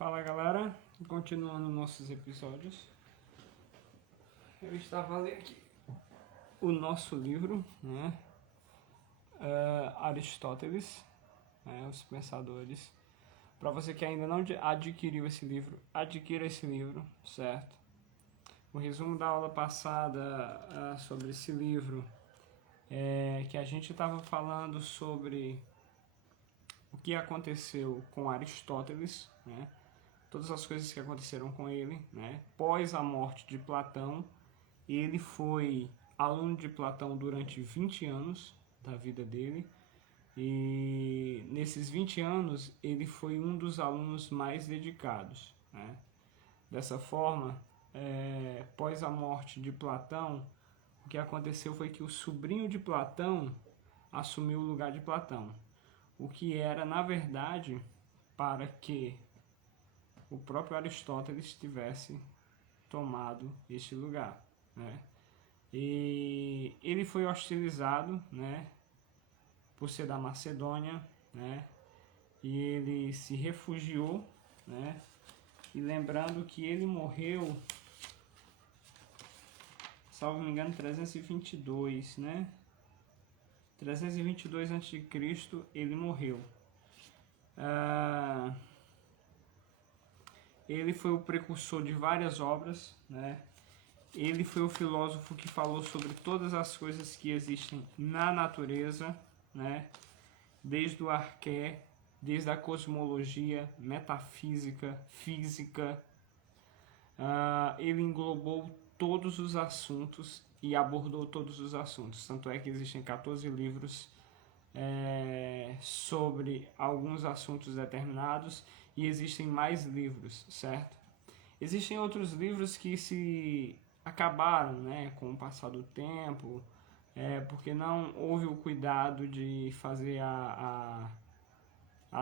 Fala galera, continuando nossos episódios, eu estava lendo aqui o nosso livro, né? Aristóteles, né? Os Pensadores. Para você que ainda não adquiriu esse livro, adquira esse livro, certo? O resumo da aula passada sobre esse livro é que a gente estava falando sobre o que aconteceu com Aristóteles, né? Todas as coisas que aconteceram com ele, né? Pós a morte de Platão, ele foi aluno de Platão durante 20 anos da vida dele, e nesses 20 anos ele foi um dos alunos mais dedicados, né? Dessa forma, pós a morte de Platão, o que aconteceu foi que o sobrinho de Platão assumiu o lugar de Platão, o que era, na verdade, para que o próprio Aristóteles tivesse tomado este lugar, né? E ele foi hostilizado, né, por ser da Macedônia, né? E ele se refugiou, né? E lembrando que ele morreu, salvo me engano, 322, né? 322 a.C. ele morreu. Ele foi o precursor de várias obras, né? Ele foi o filósofo que falou sobre todas as coisas que existem na natureza, né? Desde o arqué, desde a cosmologia, metafísica, física. Ele englobou todos os assuntos e abordou todos os assuntos. Tanto é que existem 14 livros sobre alguns assuntos determinados e existem mais livros, certo? Existem outros livros que se acabaram, né, com o passar do tempo, porque não houve o cuidado de fazer a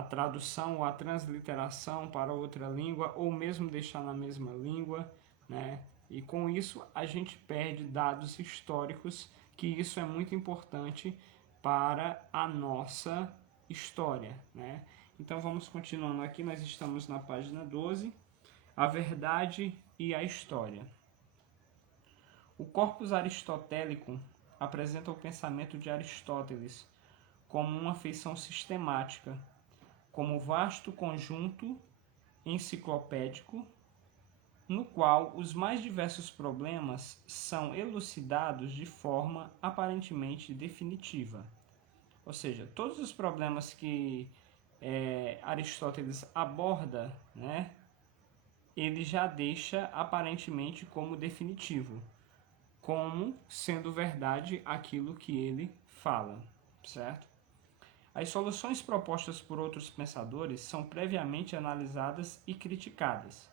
tradução ou a transliteração para outra língua, ou mesmo deixar na mesma língua, né? E com isso a gente perde dados históricos, que isso é muito importante para a nossa história, né? Então vamos continuando aqui, nós estamos na página 12, a verdade e a história. O corpus aristotélico apresenta o pensamento de Aristóteles como uma feição sistemática, como vasto conjunto enciclopédico, no qual os mais diversos problemas são elucidados de forma aparentemente definitiva. Ou seja, todos os problemas que Aristóteles aborda, né, ele já deixa aparentemente como definitivo, como sendo verdade aquilo que ele fala, certo? As soluções propostas por outros pensadores são previamente analisadas e criticadas.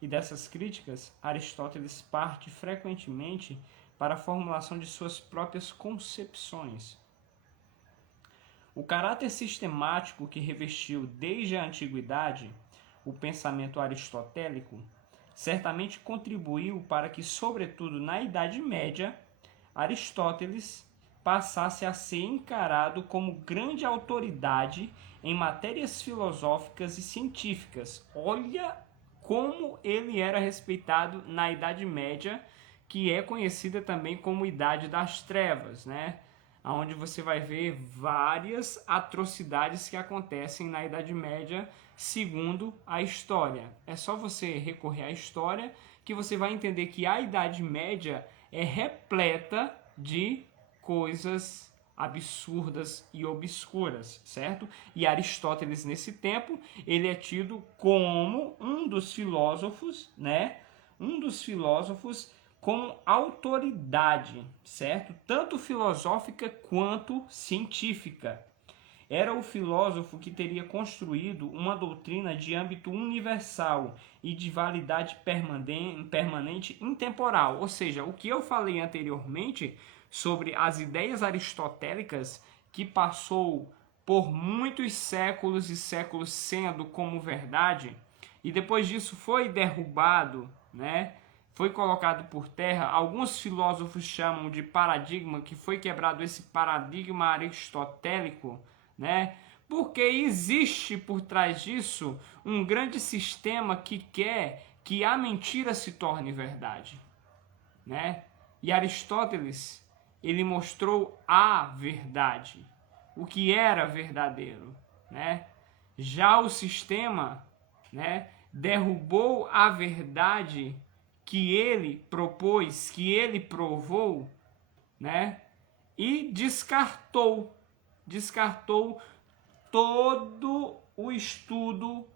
E dessas críticas, Aristóteles parte frequentemente para a formulação de suas próprias concepções. O caráter sistemático que revestiu desde a antiguidade o pensamento aristotélico certamente contribuiu para que, sobretudo na Idade Média, Aristóteles passasse a ser encarado como grande autoridade em matérias filosóficas e científicas. Olha como ele era respeitado na Idade Média, que é conhecida também como Idade das Trevas, né? Onde você vai ver várias atrocidades que acontecem na Idade Média, segundo a história. É só você recorrer à história que você vai entender que a Idade Média é repleta de coisas absurdas e obscuras, certo? E Aristóteles, nesse tempo, ele é tido como um dos filósofos, né? Um dos filósofos com autoridade, certo? Tanto filosófica quanto científica. Era o filósofo que teria construído uma doutrina de âmbito universal e de validade permanente intemporal. Ou seja, o que eu falei anteriormente sobre as ideias aristotélicas, que passou por muitos séculos e séculos sendo como verdade, e depois disso foi derrubado, né? Foi colocado por terra. Alguns filósofos chamam de paradigma, que foi quebrado esse paradigma aristotélico, né? Porque existe por trás disso um grande sistema que quer que a mentira se torne verdade, né? E Aristóteles, ele mostrou a verdade, o que era verdadeiro, né? Já o sistema, né, derrubou a verdade que ele propôs, que ele provou, né? E descartou todo o estudo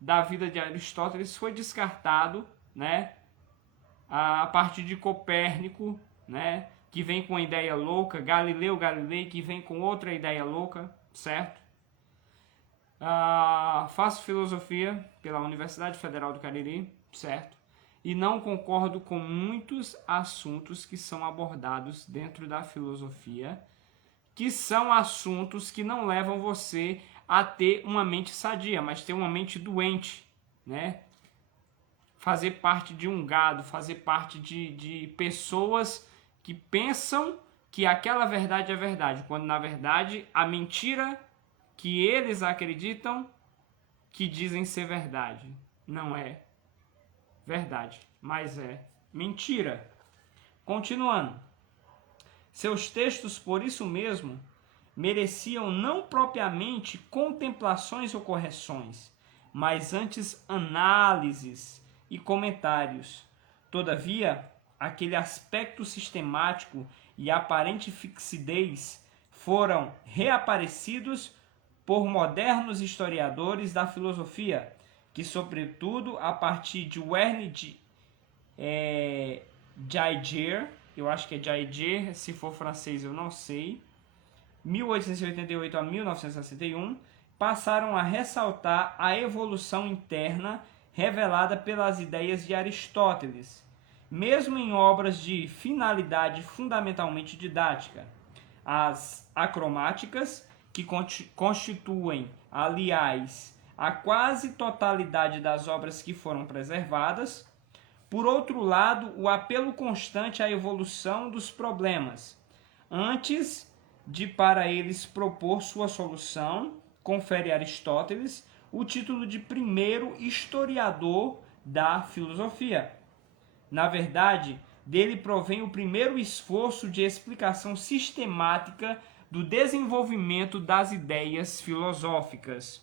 da vida de Aristóteles, foi descartado, né? A partir de Copérnico, né? Que vem com uma ideia louca, Galileu Galilei, que vem com outra ideia louca, certo? Faço filosofia pela Universidade Federal do Cariri, certo? E não concordo com muitos assuntos que são abordados dentro da filosofia, que são assuntos que não levam você a ter uma mente sadia, mas ter uma mente doente, né? Fazer parte de um gado, fazer parte de pessoas que pensam que aquela verdade é verdade, quando na verdade a mentira que eles acreditam que dizem ser verdade não é verdade, mas é mentira. Continuando. Seus textos, por isso mesmo, mereciam não propriamente contemplações ou correções, mas antes análises e comentários. Todavia, aquele aspecto sistemático e aparente fixidez foram reaparecidos por modernos historiadores da filosofia, que, sobretudo, a partir de Werner Jaeger, eu acho que é Jaeger, se for francês eu não sei, 1888 a 1961, passaram a ressaltar a evolução interna revelada pelas ideias de Aristóteles, mesmo em obras de finalidade fundamentalmente didática. As acromáticas, que constituem, aliás, a quase totalidade das obras que foram preservadas. Por outro lado, o apelo constante à evolução dos problemas, antes de para eles propor sua solução, confere a Aristóteles o título de primeiro historiador da filosofia. Na verdade, dele provém o primeiro esforço de explicação sistemática do desenvolvimento das ideias filosóficas.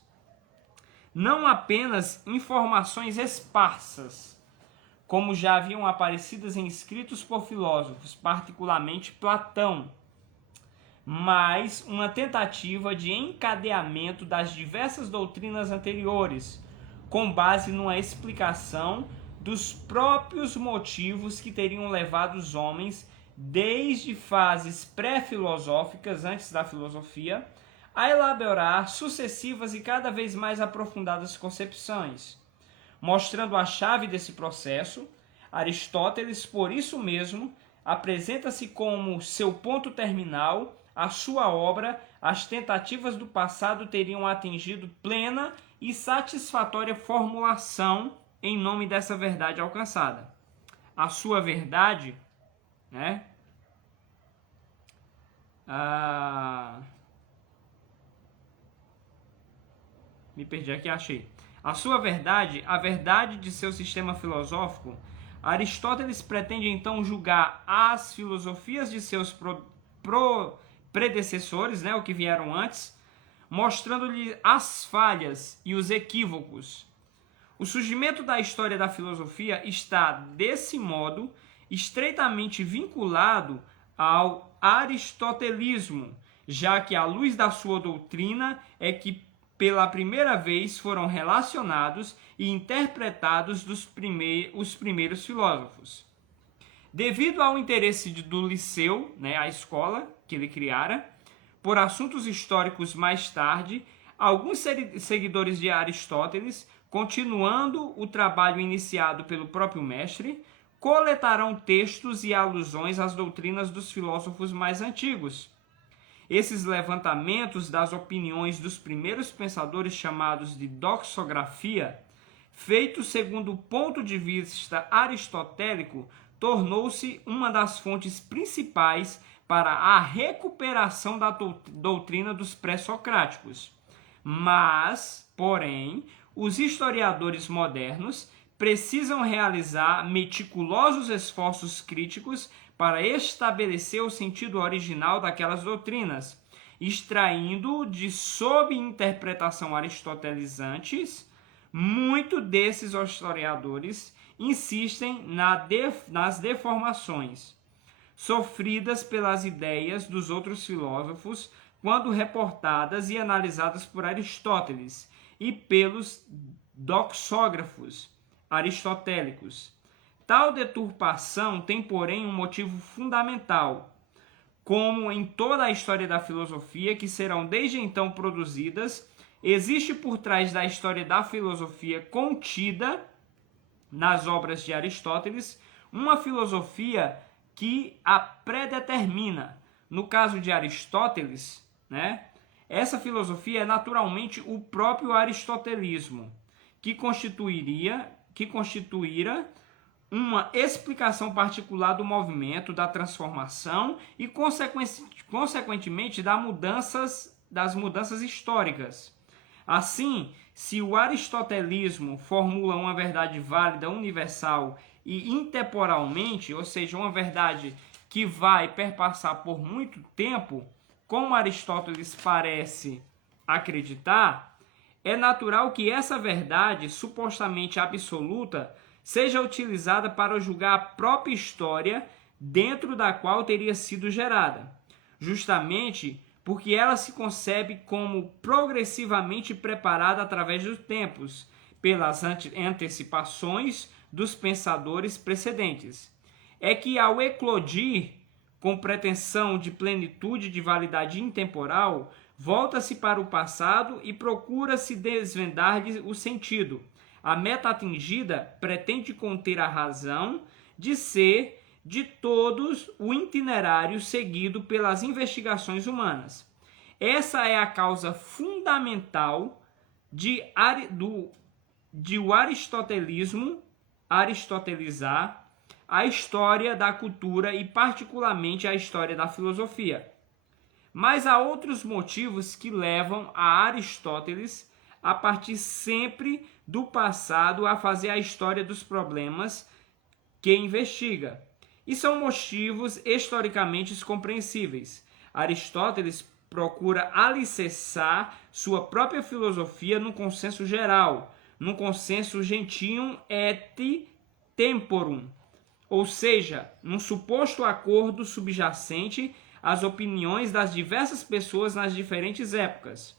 Não apenas informações esparsas, como já haviam aparecidas em escritos por filósofos, particularmente Platão, mas uma tentativa de encadeamento das diversas doutrinas anteriores, com base numa explicação dos próprios motivos que teriam levado os homens, desde fases pré-filosóficas, antes da filosofia, a elaborar sucessivas e cada vez mais aprofundadas concepções. Mostrando a chave desse processo, Aristóteles, por isso mesmo, apresenta-se como seu ponto terminal, a sua obra. As tentativas do passado teriam atingido plena e satisfatória formulação em nome dessa verdade alcançada. A sua verdade, né? Me perdi aqui, achei. A sua verdade, a verdade de seu sistema filosófico, Aristóteles pretende então julgar as filosofias de seus predecessores, né, o que vieram antes, mostrando-lhe as falhas e os equívocos. O surgimento da história da filosofia está, desse modo, estreitamente vinculado ao aristotelismo, já que à luz da sua doutrina é que pela primeira vez foram relacionados e interpretados os primeiros filósofos. Devido ao interesse do Liceu, né, a escola que ele criara, por assuntos históricos mais tarde, alguns seguidores de Aristóteles, continuando o trabalho iniciado pelo próprio mestre, coletarão textos e alusões às doutrinas dos filósofos mais antigos. Esses levantamentos das opiniões dos primeiros pensadores, chamados de doxografia, feitos segundo o ponto de vista aristotélico, tornou-se uma das fontes principais para a recuperação da doutrina dos pré-socráticos. Mas, porém, os historiadores modernos precisam realizar meticulosos esforços críticos para estabelecer o sentido original daquelas doutrinas, extraindo de sob interpretação aristotelizantes. Muito desses historiadores insistem nas deformações sofridas pelas ideias dos outros filósofos quando reportadas e analisadas por Aristóteles e pelos doxógrafos aristotélicos. Tal deturpação tem, porém, um motivo fundamental, como em toda a história da filosofia, que serão desde então produzidas. Existe por trás da história da filosofia contida nas obras de Aristóteles uma filosofia que a predetermina. No caso de Aristóteles, né, essa filosofia é naturalmente o próprio aristotelismo, que constituíra uma explicação particular do movimento, da transformação e, consequentemente, das mudanças históricas. Assim, se o aristotelismo formula uma verdade válida, universal e intemporalmente, ou seja, uma verdade que vai perpassar por muito tempo, como Aristóteles parece acreditar, é natural que essa verdade supostamente absoluta seja utilizada para julgar a própria história dentro da qual teria sido gerada, justamente porque ela se concebe como progressivamente preparada através dos tempos, pelas antecipações dos pensadores precedentes. É que ao eclodir, com pretensão de plenitude de validade intemporal, volta-se para o passado e procura-se desvendar-lhe o sentido. A meta atingida pretende conter a razão de ser de todos o itinerário seguido pelas investigações humanas. Essa é a causa fundamental de o aristotelismo aristotelizar a história da cultura e particularmente a história da filosofia. Mas há outros motivos que levam a Aristóteles a partir sempre do passado a fazer a história dos problemas que investiga. E são motivos historicamente compreensíveis. Aristóteles procura alicerçar sua própria filosofia num consenso geral, num consenso gentium et temporum, ou seja, num suposto acordo subjacente às opiniões das diversas pessoas nas diferentes épocas.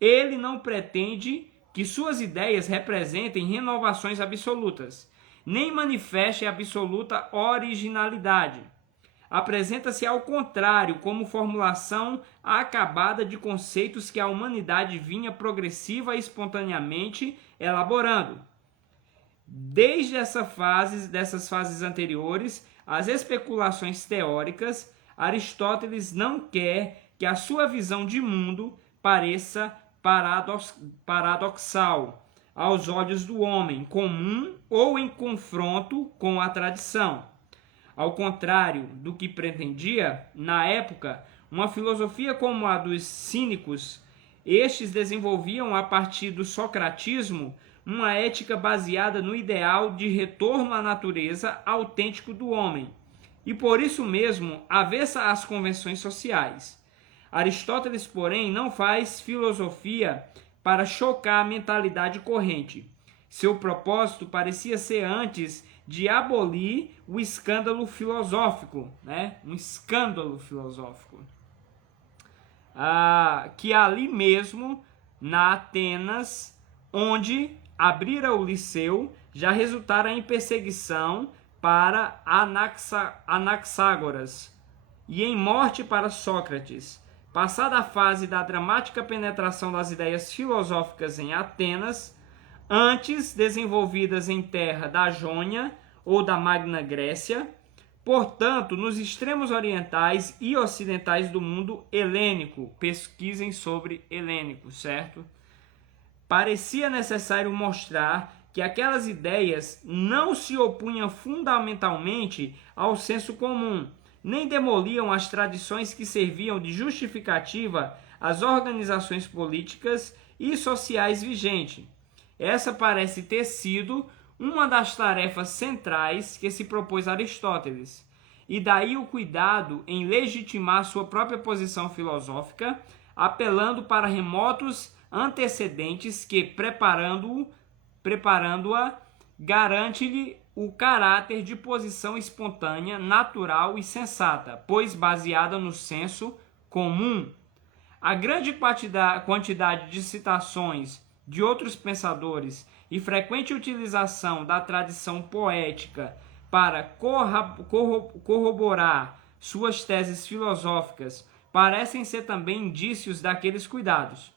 Ele não pretende que suas ideias representem renovações absolutas, nem manifeste absoluta originalidade. Apresenta-se ao contrário como formulação acabada de conceitos que a humanidade vinha progressiva e espontaneamente elaborando. Desde dessas fases anteriores, as especulações teóricas, Aristóteles não quer que a sua visão de mundo pareça paradoxal aos olhos do homem comum ou em confronto com a tradição. Ao contrário do que pretendia, na época, uma filosofia como a dos cínicos, estes desenvolviam a partir do socratismo uma ética baseada no ideal de retorno à natureza autêntico do homem, e por isso mesmo avessa às convenções sociais. Aristóteles, porém, não faz filosofia para chocar a mentalidade corrente. Seu propósito parecia ser antes de abolir o escândalo filosófico, né? Um escândalo filosófico. Que ali mesmo, na Atenas, onde abrira o Liceu, já resultara em perseguição para Anaxágoras e em morte para Sócrates. Passada a fase da dramática penetração das ideias filosóficas em Atenas, antes desenvolvidas em terra da Jônia ou da Magna Grécia, portanto, nos extremos orientais e ocidentais do mundo helênico. Pesquisem sobre helênico, certo? Parecia necessário mostrar que aquelas ideias não se opunham fundamentalmente ao senso comum, nem demoliam as tradições que serviam de justificativa às organizações políticas e sociais vigentes. Essa parece ter sido uma das tarefas centrais que se propôs Aristóteles, e daí o cuidado em legitimar sua própria posição filosófica, apelando para remotos antecedentes que, preparando-a, garante-lhe o caráter de posição espontânea, natural e sensata, pois baseada no senso comum. A grande quantidade de citações de outros pensadores e frequente utilização da tradição poética para corroborar suas teses filosóficas parecem ser também indícios daqueles cuidados.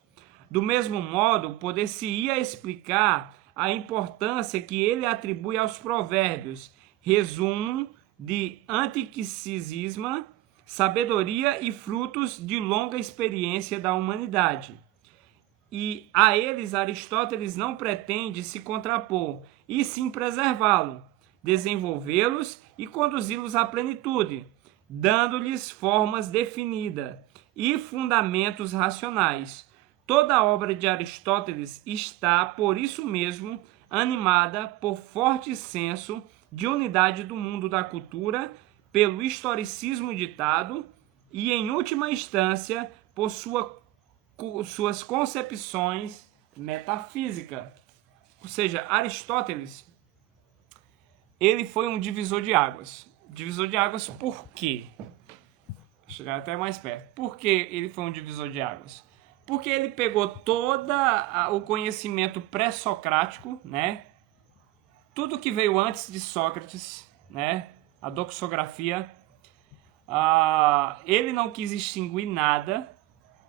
Do mesmo modo, poder-se-ia explicar a importância que ele atribui aos provérbios, resumo de antiquicismo, sabedoria e frutos de longa experiência da humanidade. E a eles Aristóteles não pretende se contrapor, e sim preservá-lo, desenvolvê-los e conduzi-los à plenitude, dando-lhes formas definidas e fundamentos racionais. Toda a obra de Aristóteles está, por isso mesmo, animada por forte senso de unidade do mundo da cultura, pelo historicismo ditado e, em última instância, por suas concepções metafísicas. Ou seja, Aristóteles, ele foi um divisor de águas. Divisor de águas por quê? Vou chegar até mais perto. Por que ele foi um divisor de águas? Porque ele pegou todo o conhecimento pré-socrático, né? Tudo que veio antes de Sócrates, né? A doxografia. Ele não quis extinguir nada,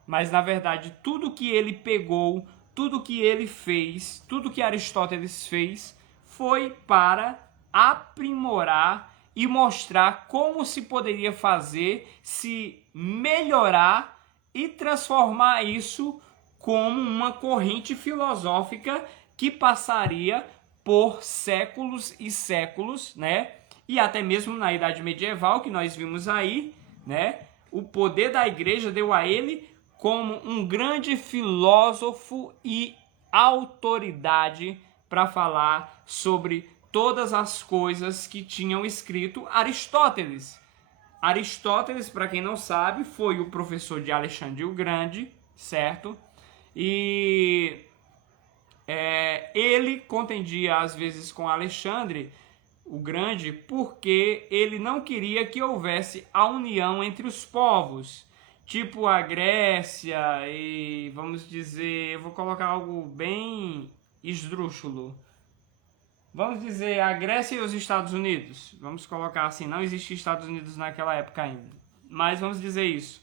mas na verdade tudo que ele pegou, tudo que ele fez, tudo que Aristóteles fez, foi para aprimorar e mostrar como se poderia fazer, se melhorar e transformar isso como uma corrente filosófica que passaria por séculos e séculos, né? E até mesmo na Idade Medieval, que nós vimos aí, né? O poder da igreja deu a ele como um grande filósofo e autoridade para falar sobre todas as coisas que tinham escrito Aristóteles. Aristóteles, para quem não sabe, foi o professor de Alexandre o Grande, certo? E ele contendia às vezes com Alexandre o Grande porque ele não queria que houvesse a união entre os povos, tipo a Grécia e, vamos dizer, eu vou colocar algo bem esdrúxulo. Vamos dizer a Grécia e os Estados Unidos. Vamos colocar assim, não existia Estados Unidos naquela época ainda. Mas vamos dizer isso.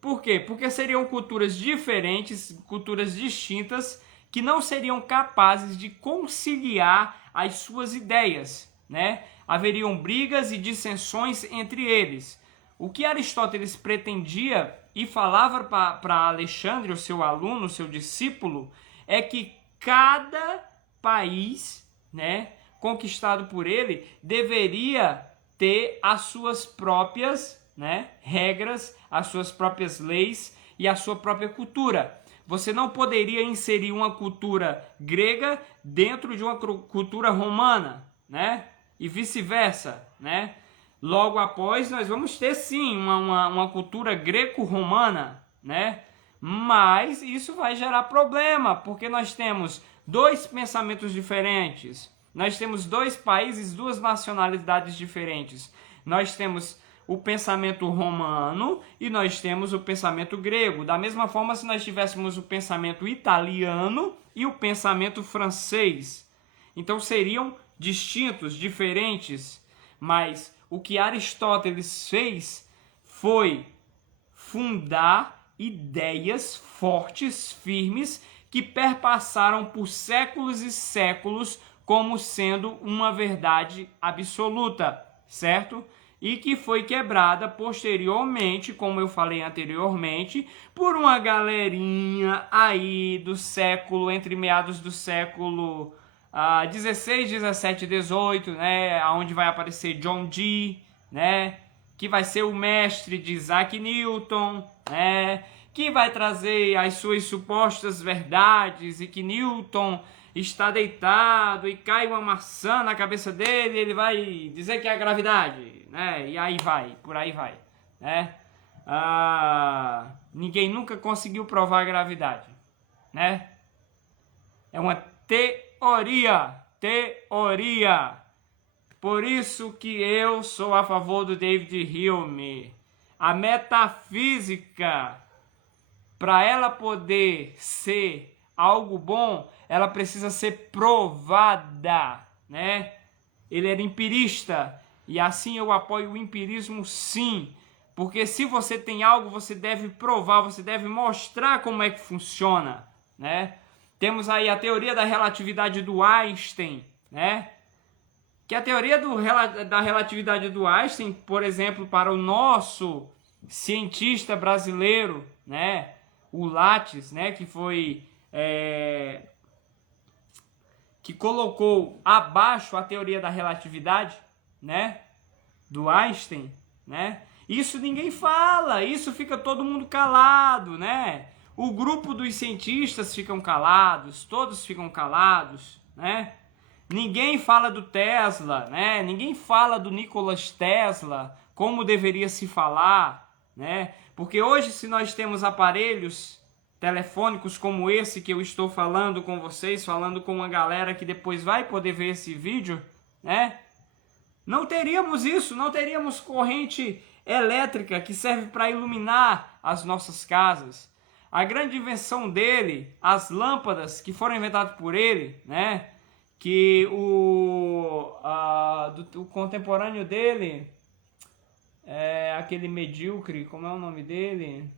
Por quê? Porque seriam culturas diferentes, culturas distintas, que não seriam capazes de conciliar as suas ideias, né? Haveriam brigas e dissensões entre eles. O que Aristóteles pretendia e falava para Alexandre, o seu aluno, o seu discípulo, é que cada país, né, conquistado por ele, deveria ter as suas próprias, né, regras, as suas próprias leis e a sua própria cultura. Você não poderia inserir uma cultura grega dentro de uma cultura romana, né, e vice-versa, né? Logo após, nós vamos ter sim uma cultura greco-romana, né? Mas isso vai gerar problema, porque nós temos dois pensamentos diferentes. Nós temos dois países, duas nacionalidades diferentes. Nós temos o pensamento romano e nós temos o pensamento grego. Da mesma forma, se nós tivéssemos o pensamento italiano e o pensamento francês. Então seriam distintos, diferentes, mas o que Aristóteles fez foi fundar ideias fortes, firmes, que perpassaram por séculos e séculos como sendo uma verdade absoluta, certo? E que foi quebrada posteriormente, como eu falei anteriormente, por uma galerinha aí do século, entre meados do século 16, 17, 18, né? Onde vai aparecer John Dee, né? que vai ser o mestre de Isaac Newton, né? Que vai trazer as suas supostas verdades e que Newton está deitado e cai uma maçã na cabeça dele, ele vai dizer que é a gravidade, né? E aí vai, por aí vai, né? Ninguém nunca conseguiu provar a gravidade, né? É uma teoria. Por isso que eu sou a favor do David Hume. A metafísica, para ela poder ser algo bom, ela precisa ser provada, né? Ele era empirista e assim eu apoio o empirismo, sim. Porque se você tem algo, você deve provar, você deve mostrar como é que funciona, né? Temos aí a teoria da relatividade do Einstein, né? Que a teoria da relatividade do Einstein, por exemplo, para o nosso cientista brasileiro, né? O Lattes, né? Que foi... que colocou abaixo a teoria da relatividade, né? Do Einstein, né? Isso ninguém fala, isso fica todo mundo calado, né? O grupo dos cientistas ficam calados, todos ficam calados, né? Ninguém fala do Tesla, né? Ninguém fala do Nikola Tesla, como deveria se falar, né? Porque hoje, se nós temos aparelhos telefônicos como esse que eu estou falando com vocês, falando com uma galera que depois vai poder ver esse vídeo, né? Não teríamos isso, não teríamos corrente elétrica que serve para iluminar as nossas casas. A grande invenção dele, as lâmpadas que foram inventadas por ele, né? Que o contemporâneo dele, aquele medíocre, como é o nome dele?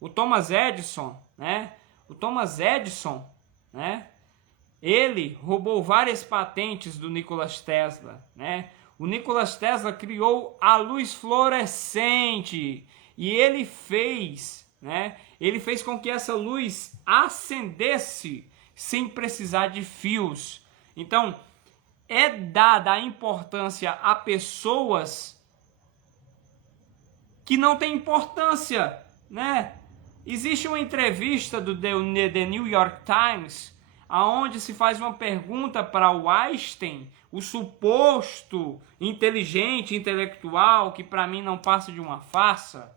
O Thomas Edison, né? O Thomas Edison, né? Ele roubou várias patentes do Nikola Tesla, né? O Nikola Tesla criou a luz fluorescente e ele fez, né? Ele fez com que essa luz acendesse sem precisar de fios. Então, é dada a importância a pessoas que não têm importância, né? Existe uma entrevista do The New York Times, aonde se faz uma pergunta para o Einstein, o suposto inteligente, intelectual, que para mim não passa de uma farsa.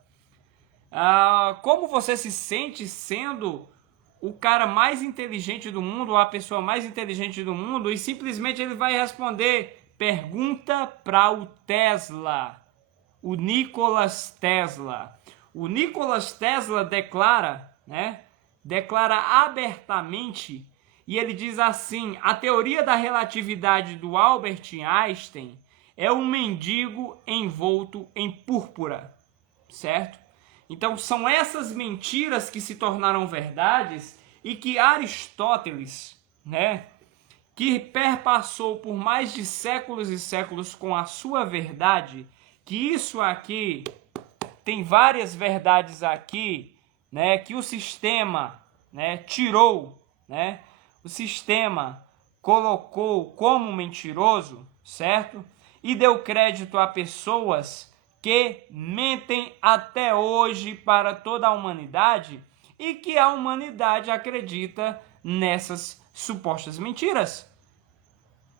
Como você se sente sendo o cara mais inteligente do mundo, ou a pessoa mais inteligente do mundo? E simplesmente ele vai responder, pergunta para o Tesla, o Nikola Tesla. O Nikola Tesla declara, né? Declara abertamente, e ele diz assim: a teoria da relatividade do Albert Einstein é um mendigo envolto em púrpura, certo? Então são essas mentiras que se tornaram verdades e que Aristóteles, né, que perpassou por mais de séculos e séculos com a sua verdade, que isso aqui tem várias verdades aqui, né, que o sistema, né, tirou, né, o sistema colocou como mentiroso, certo? E deu crédito a pessoas que mentem até hoje para toda a humanidade e que a humanidade acredita nessas supostas mentiras.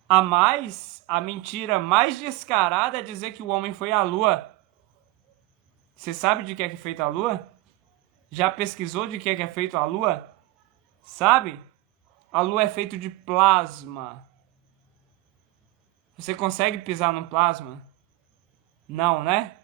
A mentira mais descarada é dizer que o homem foi à Lua. Você sabe de que é feita a Lua? Já pesquisou de que é feito a Lua? Sabe? A Lua é feita de plasma. Você consegue pisar no plasma? Não, né?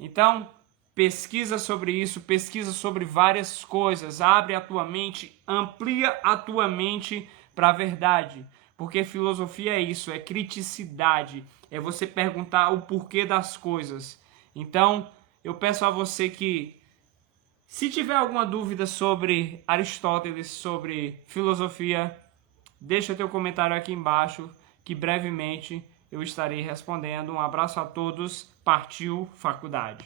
Então, pesquisa sobre isso, pesquisa sobre várias coisas, abre a tua mente, amplia a tua mente para a verdade. Porque filosofia é isso, é criticidade, é você perguntar o porquê das coisas. Então, eu peço a você que, se tiver alguma dúvida sobre Aristóteles, sobre filosofia, deixa teu comentário aqui embaixo, que brevemente eu estarei respondendo. Um abraço a todos, partiu faculdade!